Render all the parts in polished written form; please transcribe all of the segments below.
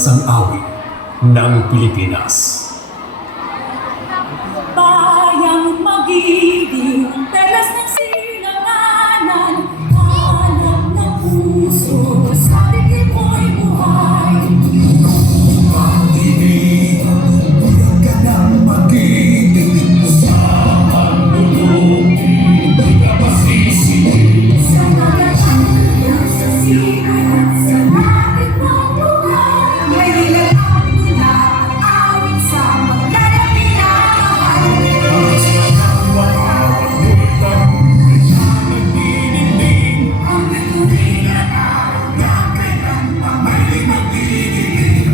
pambansang awit ng Pilipinas. Bayang magiging ang perlas ng silanganan, hanap ng puso, sa dibdib mo'y buhay. Pag-ibig, huwag ka nang magiging sa pagtulong, hindi ka masisisi. Sa nagkakalaw sa sikat, sa langit ng buhay, may nilalang mula ang awit sa maglalapilay. Ang bituin at araw na kailanman may magdidilim.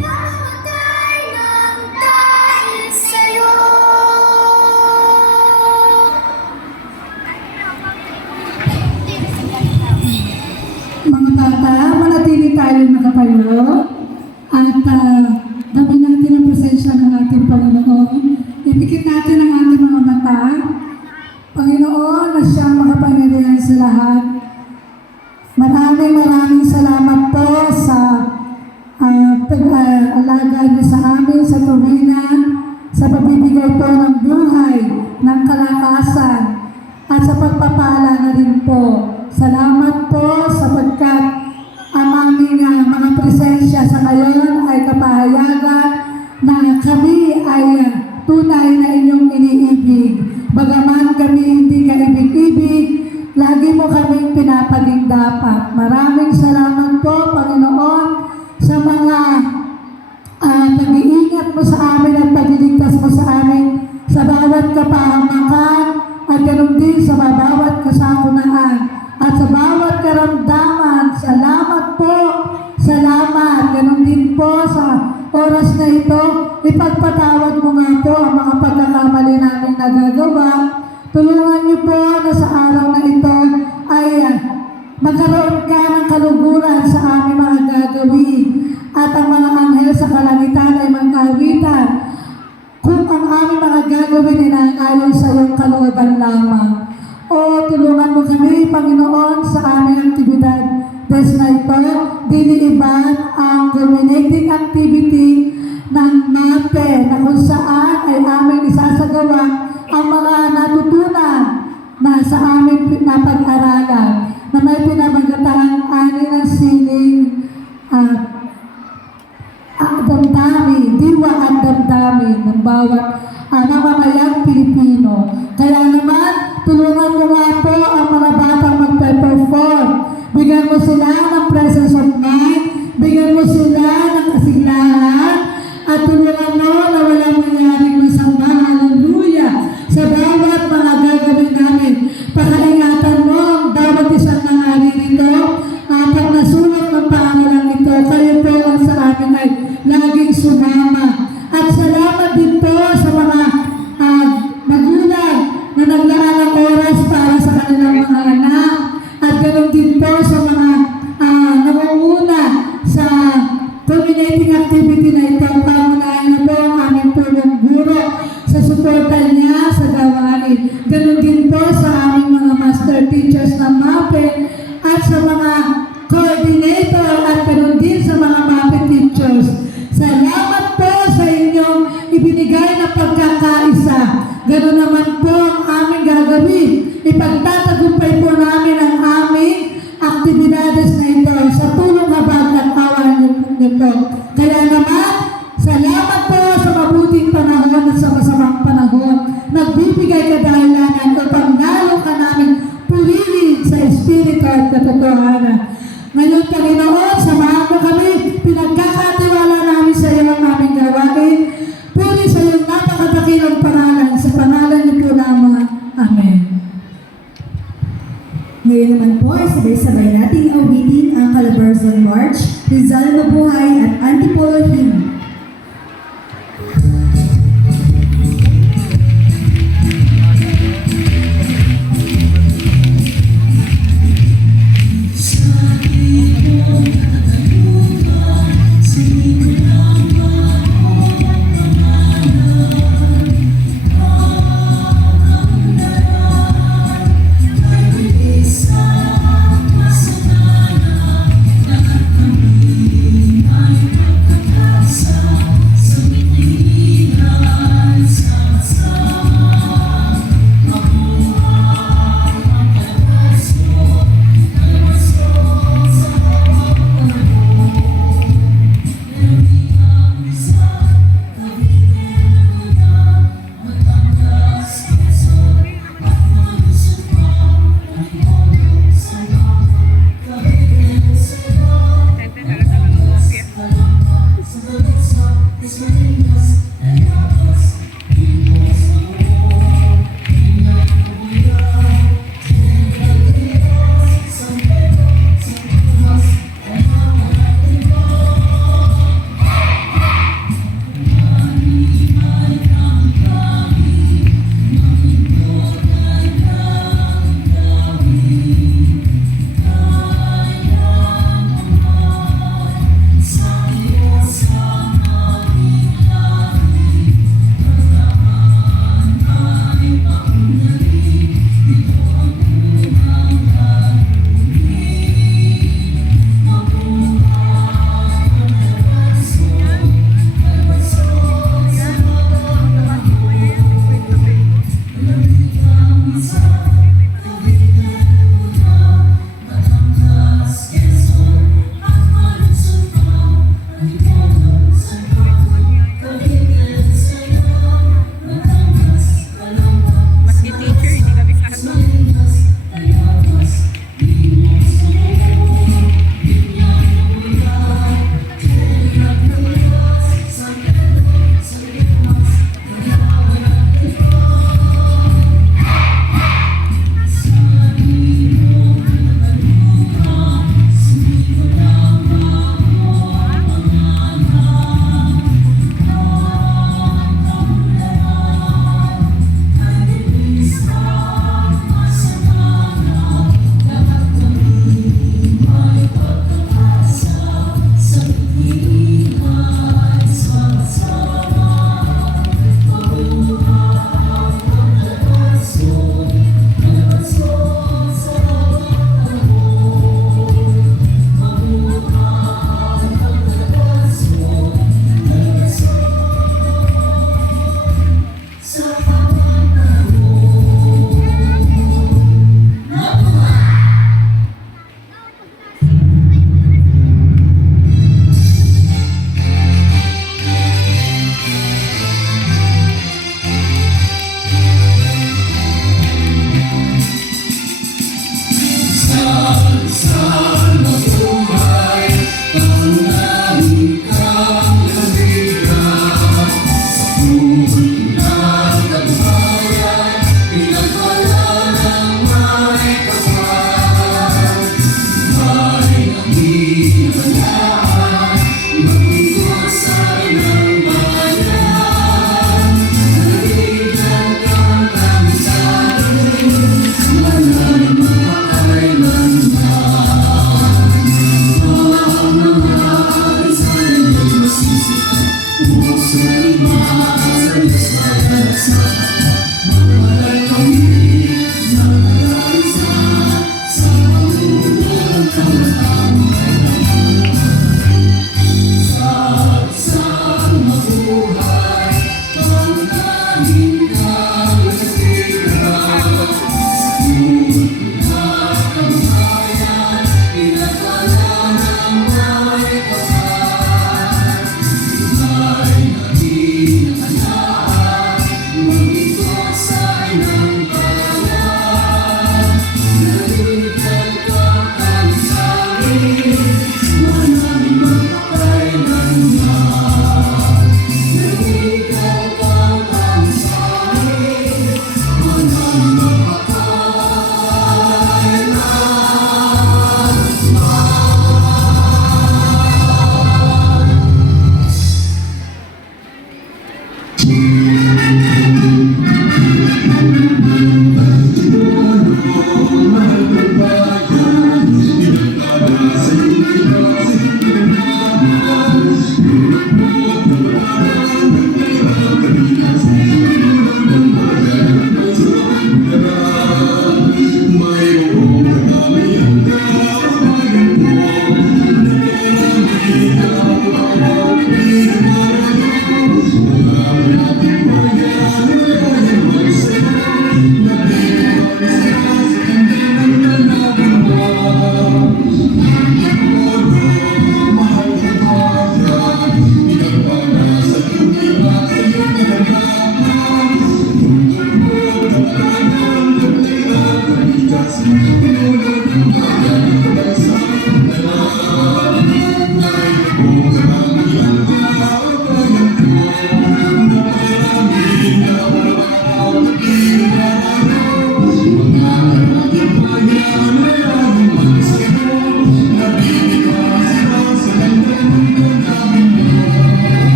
Namatay ng dahil sa'yo. Mga bata, manatili tayo nakatayo at dami natin ang presensya ng ating Panginoon. Ipikit natin ang ating mga mata. Panginoon na siyang makapangyarihan sa lahat. Maraming salamat po sa pag-alaga niyo sa amin, sa tuwinan, sa pagbibigay po ng buhay, ng kalakasan, at sa pagpapala na rin po. Salamat po sapagkat ang aming mga presensya sa ngayon ay kapahayagan na kami ay tunay na inyong iniibig. Bagaman kami hindi kaibig-ibig, lagi mo kaming pinapaging dapat. Maraming salamat po, Panginoon, sa mga pag-iingat mo sa amin at pagliligtas mo sa amin sa bawat kapahamakan at ganoon din sa bawat kasakunaan. At sa bawat karamdaman, salamat po, salamat. Ganon din po sa oras na ito, ipagpatawad mo nga po ang mga pagkakamali namin nagagawa. Tulungan niyo po na sa araw na ito ay magkaroon ka ng kaluguran sa aming mga gagawin. At ang mga anghel sa kalangitan ay magkawitan. Kung ang aming mga gagawin ay naayon sa iyong kalooban lamang. O tulungan mo kami, Panginoon, sa aming aktibidad des na ito, diniiban ang culminating activity ng MAPE na kung saan ay aming isasagawa ang mga natutunan na sa aming napag-aralan na may pinamagataang ani ng sining damdamin, diwa at damdamin ng bawat namamayang Pilipino. Kaya naman, tulungan mo nga po ang mga batang magpe-perform. Bigyan mo sila ng presence of mind, bigyan mo sila ng kasiglahan, at tulungan mo na walang mangyaring masama, hallelujah, sa bawat mga gagawin namin. Pakaingatan mo ang bawat isang nangyari nito, pag nasulat ng pangalan ito, kayo po ang sa amin ay laging sumama. At salamat din po sa mga magulang na naglaan ng oras para sa kanilang mga anak. At ganoon din po sa mga nangunguna sa culminating activity na ito. Pangunahin na po ang aming punong guro sa suporta niya sa gawain. Ganoon din po sa aming mga master teachers na MAPE at sa mga coordinator at ganoon din sa mga MAPE teachers. Salamat po sa inyong ibinigay na pagkakaisa. Ganoon naman po ang aming gagawin. Ipagtatagumpay po namin ang aming aktibidades na ito sa tulong habag at awa nito. Kaya naman, salamat po sa mabuting panahon at sa masamang panahon. Nagbibigay kadahilanan upang lalo ka namin purihin sa espiritu at katotohanan. Ngayon, Panginoon, samahan mo kami. Pinagkakatiwala namin sa iyo ang aming gawain. Puri sa iyong napakadakilang pangalan. Sa pangalan niyo po lamang. Amen. Ngayon naman po ay sabay-sabay nating awitin ang Calabarzon March, Rizal Mabuhay at Antipolo Hymn. Sa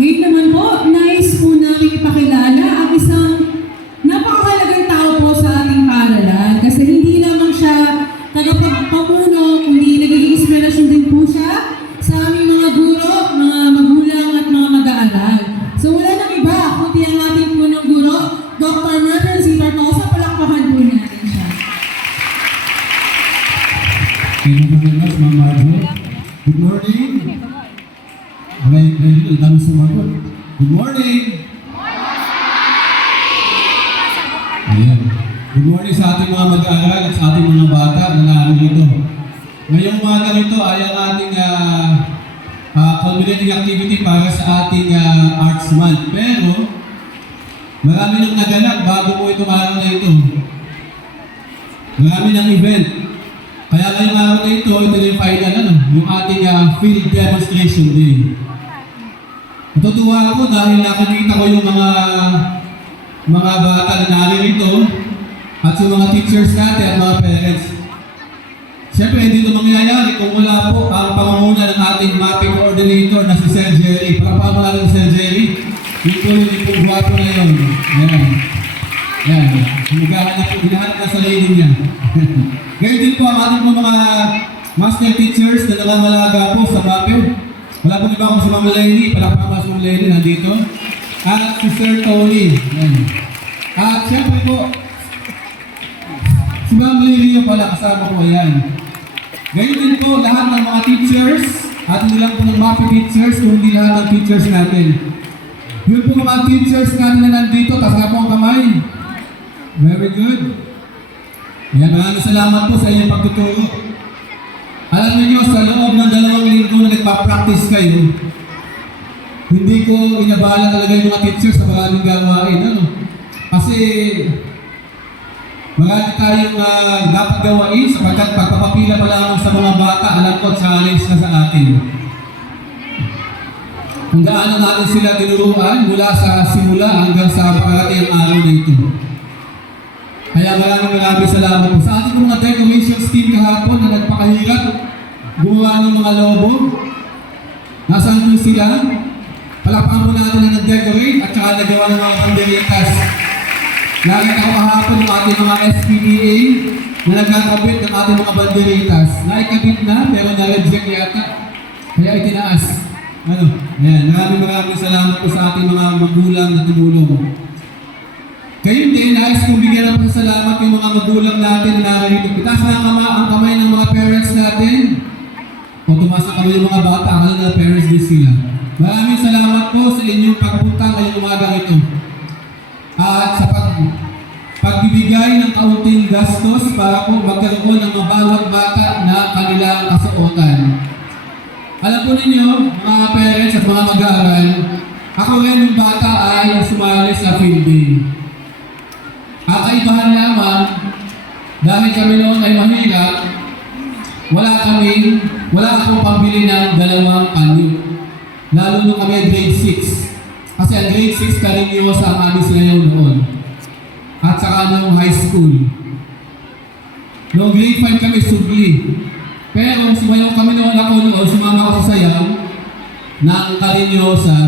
Ngayon naman po, nais po namin ipakilala ang isang napakahalagang tao po sa ating paaralan. Kasi hindi lamang siya tagapagpamuno, kundi nagiging inspirasyon din po siya sa aming mga guro, mga magulang at mga mag-aaral. So wala nang iba, kundi ang ating punong guro, Dr. Mervin C. Tortosa. Palakpakan po natin siya. Thank you very much, Ma'am Marjo. Good morning. May dami sumagot. Good morning. Ayan. Good morning sa ating mga mag-aaral at sa ating mga bata na narito. ngayong umaga nito ay ang ating culminating activity para sa ating Arts Month. Pero, marami nang naganap bago po itong araw na ito. Marami ng event. Kaya ngayong araw na ito yung final, yung ating field demonstration day. Natutuwa ako dahil nakikita ko yung mga bata na naririto at yung mga teachers natin at mga parents. Siyempre, hindi ito mangyayari kung wala po ang pangunguna ng ating mapping coordinator na si Sir Jerry. Para pa natin si Sir Jerry, yung po guwapo na yun. Ayan. Ayan. Hinahanap na sa lady niya. Ngayon din po ang ating po mga master teachers na nangangalaga po sa mapping. Wala po iba ako si Ma'am Lenny, palapang si Ma'am Lenny nandito. At si Sir Tony. Ayan. At siyempre po, si Ma'am Lily pala kasama ko yan. Ngayon din po lahat ng mga teachers at hindi lang po ng MAPI teachers kundi lahat ng teachers natin. Yun po mga teachers natin na nandito, taas po ang kamay. Very good. Ayan, maraming salamat po sa inyong pagtuturo. Alam niyo sa loob ng 2 linggo na nagpa-practice kayo, hindi ko inabala talaga yung mga teachers sa maraming gawain. Kasi marami tayong dapat gawain sapagkat pagpapapila pa lamang sa mga bata, alam ko, challenge na sa atin. Kung gaano natin sila tinuruan mula sa simula hanggang sa parating ang araw na ito. Kaya maraming salamat po sa ating mga decorations team kahapon na nagpakahirap gumawa ng mga lobo. Nasaan po sila? Palakpakan po natin na nag-decorate at saka nagawa ng mga banderitas. Nakita ko kahapon yung ating mga SPDA na nagkakabit ng ating mga banderitas. Naikabit na pero na-reject yata. Kaya itinaas. Ayan. Maraming salamat po sa ating mga magulang na tumulong. Kayo din, nais kong bigyan ng pasalamat yung mga magulang natin na narito. Itaas na ang kamay ng mga parents natin. O tumaas na kamay ng mga bata, akala na parents din sila. Maraming salamat po sa inyong pagpunta ngayong umagang ito. At sa pagbibigay ng kaunting gastos para po magkaroon ng bawat bata na kanilang kasuotan. Alam po ninyo, mga parents at mga mag-aaral, ako rin yung bata ay sumali sa field day. Ang kaibahan lamang, dahil kami noon ay mahirap, wala akong pambili ng 2 panyo. Lalo nung kami grade 6. Kasi ang grade 6 karinyosa ang amin sila noon. At saka nung high school. Noong grade 5 kami subli. Pero sumayaw kami noon sumama ako sa sayaw ng karinyosa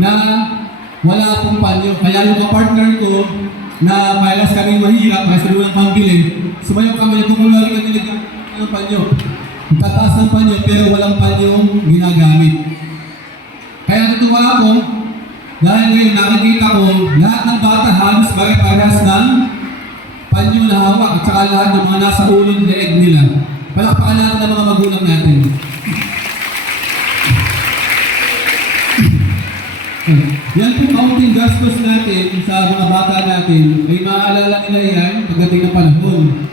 na wala akong panyo. Kaya yung partner ko na mayroon kami mahirap, may salulang pambili, sumayaw kami, nagkukulari kami ng panyo. Tataas ng panyo pero walang panyong ginagamit. Kaya natuwa ako dahil ngayon nakikita ko lahat ng bata halos pare-parehas ng panyo na hawak at saka lahat ng mga nasa ulong leeg nila. Palakpakan natin ang mga magulang natin. Yan po kaunting gastos natin sa mga bata natin ay maaalala nila yan pagdating ng panahon.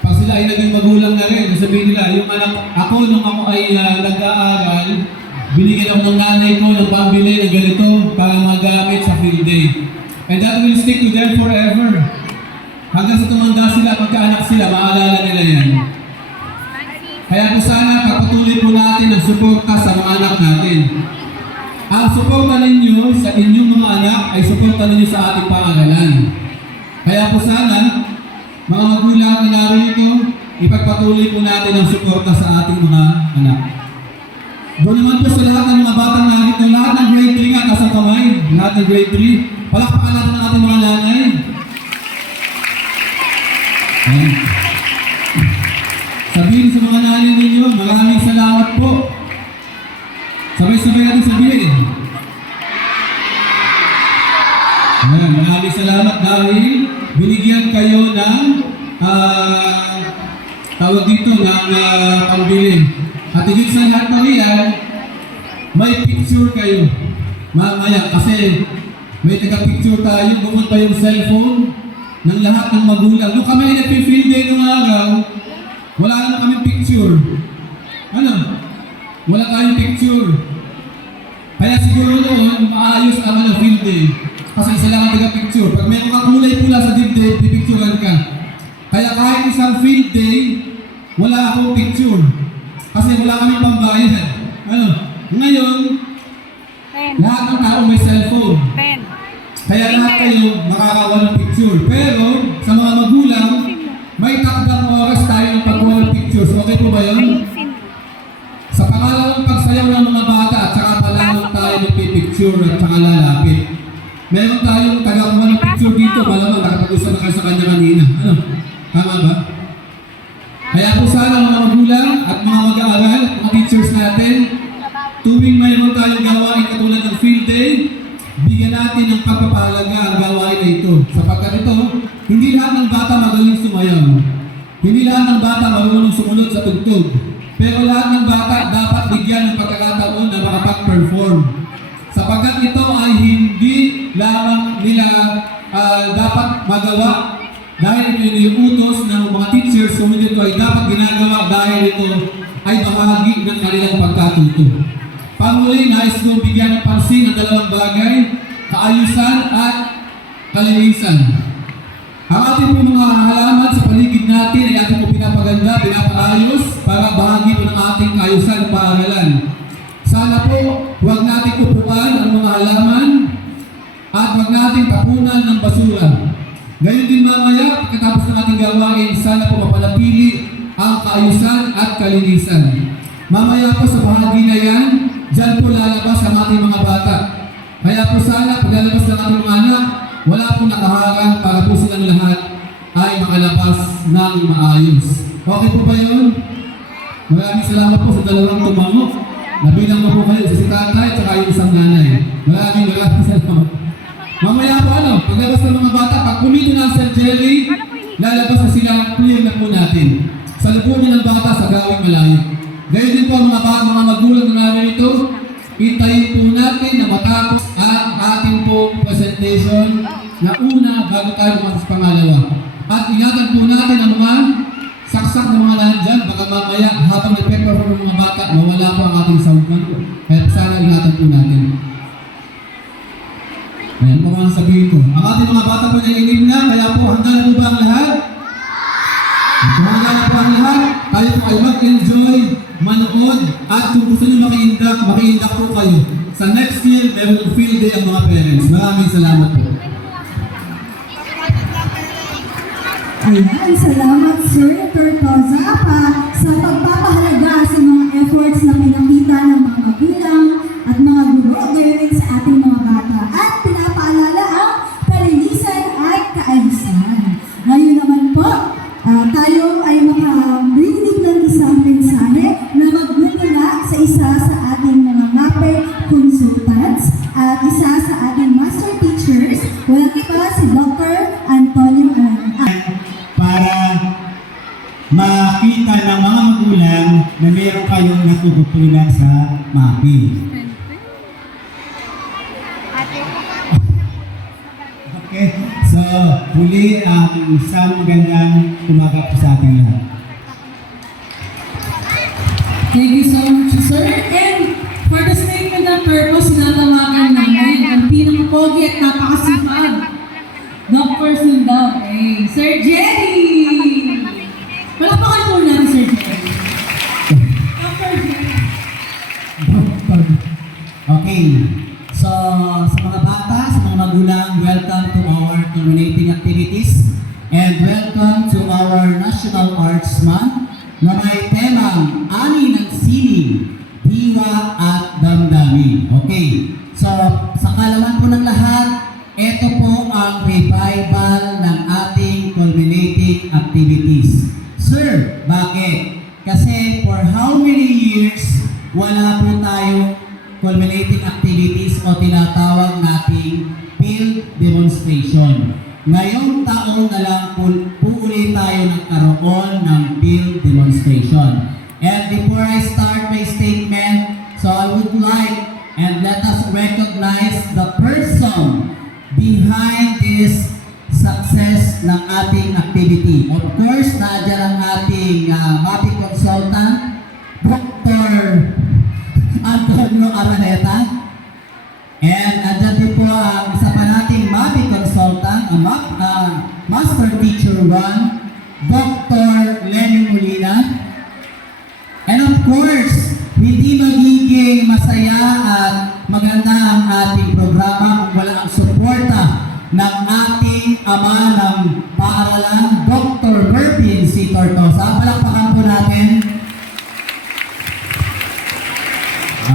Pag sila ay naging magulang na rin, sabihin nila, yung anak ako nung ako ay nag-aaral, binigyan ako ng nanay ko ng pambili ng ganito para magamit sa field day. And that will stick to them forever. Hanggang sa tumanda sila, magkaanak sila, maaalala nila yan. Kaya po sana pagpatuloy po natin ang suporta sa mga anak natin. Ang suporta ninyo sa inyong mga anak ay suporta ninyo sa ating pangaralan. Kaya po sana, mga magulang na narito, ipagpatuloy po natin ang suporta sa ating mga anak. Doon naman po sa lahat ng mga batang narito, lahat ng grade 3 nga, nasa kamay, lahat ng grade 3, palakpakan natin ang ating mga nanay. Sabihin sa mga nanay ninyo, maraming salamat po. Sabay-sabay natin sabihin. Maraming salamat dahil binigyan kayo ng tawag dito ng pambili. At higit sa lahat ng iyan, may picture kayo. Mamaya kasi may taga-picture tayo, bukod pa yung cellphone ng lahat ng magulang. Nung kami nag-field day ng araw, wala naman kami picture. wala tayong picture. Kaya siguro noon, maayos ang field day. Kasi isa lang ang taga-picture. Pag may mga kulay pula sa dibdib, pipicturean ka. Kaya kahit isang field day, wala akong picture. Kasi wala kaming pambayad. Ano? Ngayon, lahat ng tao may cellphone. Kaya lahat kayo makakawa ng picture. Pero sa mga magulang, may takdang oras tayo ng pagkuha ng pictures. Okay po ba yun? Sa pangalawang pagsayaw ng mga bata at saka palamang tayo magpipicture at saka lalapit. Meron tayong tagakuha ng picture dito. Malamang nakapag-usap na kayo sa kanya kanina. Ano? Tama ba? Kaya po sana mga magulang at mga mag-aaral at mga teachers natin, tuwing mayroon tayong gawain katulad ng field day, bigyan natin ng pagpapahalaga ang gawain na ito. Sapagkat ito, hindi lahat ng bata magaling sumayaw. Hindi lahat ng bata marunong sumunod sa tugtog. Pero lahat ng bata dapat bigyan ng pagkakataon na makapag-perform. Sapagkat ito ay hindi lamang nila dapat magawa dahil ito yung utos ng mga teachers, sumunod ito ay dapat ginagawa dahil ito ay bahagi ng kanilang pagkatuto. Panghuli, nais kong bigyan ng pansin ang dalawang bagay, kaayusan at kalinisan. Ang ating po mga halaman sa paligid natin ay ating po pinapaganda, pinapaayos para bahagi po ng ating kaayusan at paaralan. Sana po, huwag nating upuan ang mga halaman at huwag nating tapunan ng basura. Ngayon din mamaya, pagkatapos ng ating gawain, sana po mapalapili ang kaayusan at kalinisan. Mamaya po sa bahagi na yan, dyan po lalabas ang ating mga bata. Kaya po sana, paglalabas ng ating mga anak, wala pong nakaharang para po silang lahat ay makalabas ng maayos. Okay po ba yun? Maraming salamat po sa dalawang tumango. Nabilang mo po kayo sa si tatay at saka yung isang nanay. Maraming salamat. Mamaya po paglabas ng mga bata, pag pumito na ang Sir Jerry, lalabas na sila, clear na po natin. Salubungin ng bata sa gawing malayo. Gayun din po mga magulang na namin ito, hintayin po natin na matapos ang ating po presentation na una bago tayo pumasok sa pangalawa. At ingatan po natin ang mga saksak ng mga nandyan, baka mamaya habang nag-perform ng mga bata, mawala po ang ating sound man. Kaya sana ingatan po natin. Ayan po mga sabihin ko. Ang ating mga bata po naiinig na, kaya po hanggang na po ba ang lahat? Hanggang na po ang lahat, tayo po ay mag-enjoy, manood, at kung gusto nyo makiindak po kayo. Sa next year, meron ng field day ang mga parents. Maraming salamat po. Ayan, salamat Sir Tortosa sa pagpapahalaga sa mga efforts na pinakita ng mga magulang at mga guro gayon sa ating mga bata at pinapaalala ang kalinisan at kaayusan. Ngayon naman po, tayo ay makarinig ng isang mensahe na magmumula sa isa sa ating mga MAPE consultants at isa sa ating master teachers, walang iba si Dr. Antonio Alan. Para makita ng mga magulang na meron kayong natututunan sa MAPE. Okay, so huli ang isang magandang umaga po sa ating lahat. Thank you so much, sir. And for the statement of purpose, sinatawagan namin ang pinakapogi at napakasipag. Dr. Sundao. Hey, Sir Jerry! Palapakan po natin, Sir Jerry. Dr. Jerry. Okay, so sa mga bata, sa mga magulang, welcome to our culminating activities and welcome to our National Arts Month na may temang Ani ng Sining, Diwa at Damdamin. Okay, so sa kalaman po ng lahat, ito po ang revival ng ating culminating activities. Sir, bakit? Kasi for how many years wala po tayong culminating activities o tinatawag nating field demonstration. Ngayong taon na lang po ulit tayo nagkaroon ng field demonstration. And before I start my statement, so I would like and let us recognize the person behind this success ng ating activity. Of course, nandiyan ang ating MAPE consultant, Dr. And andyan din po ang isa pa nating MAPI consultant, ang Master Teacher 1, Dr. Lenny Molina. And of course, hindi magiging masaya at maganda ang ating programa kung wala ang suporta ng ating ama ng paaralan, Dr. Mervin C. Tortosa. Palakpakan po natin.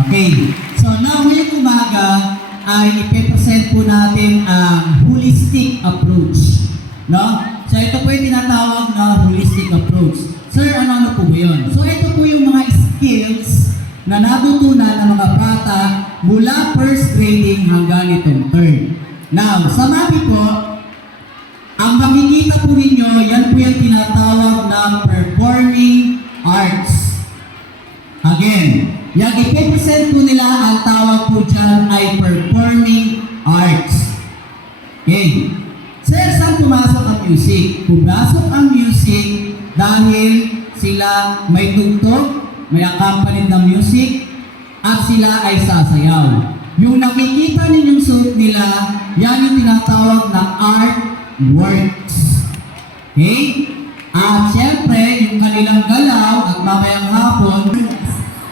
Okay. So now, ngayong umaga ay ipipresent po natin ang holistic approach. No? So ito po yung tinatawag na holistic approach. Sir, ano po ba yun? So ito po yung mga skills na natutunan ng mga bata mula first grading hanggang itong third. Now, sa MAPI po, ang makikita po ninyo, yan po yung tinatawag na performing arts. Again, yung ipipresent po nila, ang tawag po dyan ay performing arts. Okay. Sir, saan pumasok ang music? Pumasok ang music dahil sila may tugtog, may accompanied na music, at sila ay sasayaw. Yung nakikita ninyong suot nila, yan yung tinatawag na art works. Okay? At syempre, yung kanilang galaw at mamayang hapon,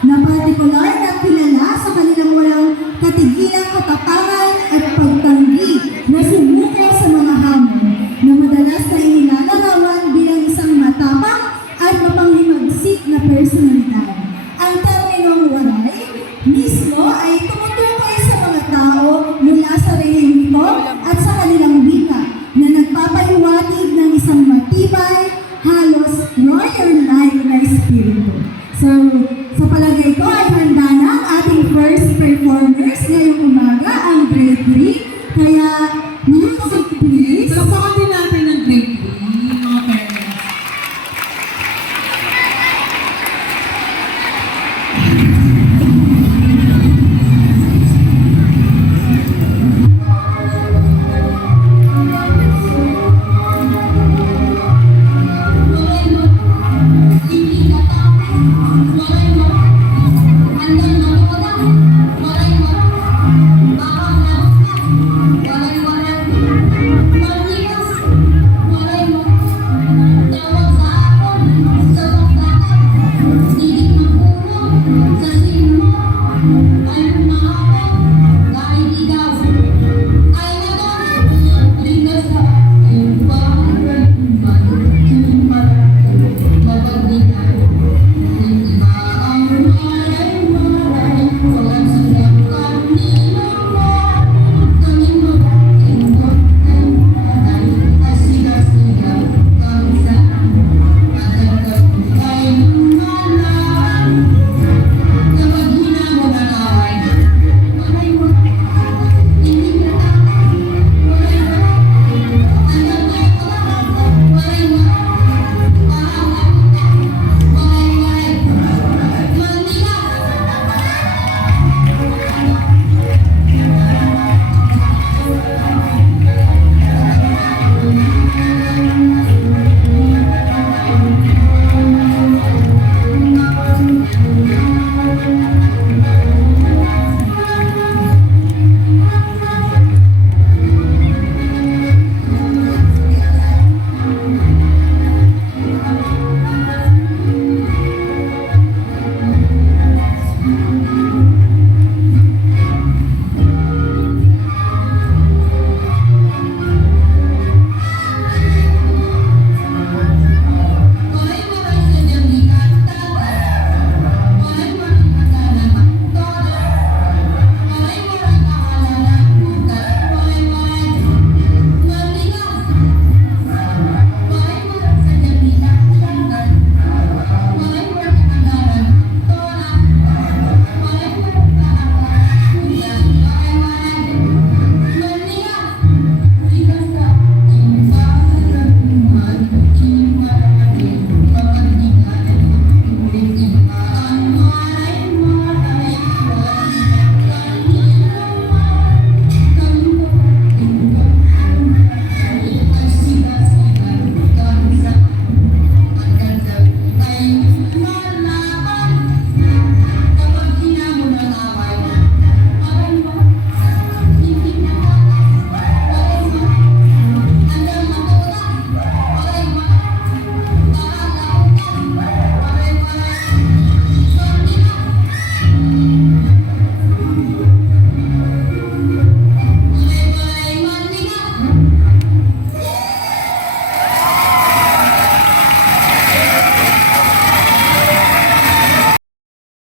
na partikular na kilala sa kanilang walang katigilang katapangan at pagtanggi na sumuko sa mga hamon na madalas na inilalarawan bilang isang matapang at mapanghimagsik na personalidad. Ang terminong waray mismo ay tumutukoy sa mga tao mula sa reheng ito at sa kanilang wika na nagpapahiwatig ng isang matibay, halos royal-like na espiritu. So, sa palagay ko ay handa na ang ating first performance.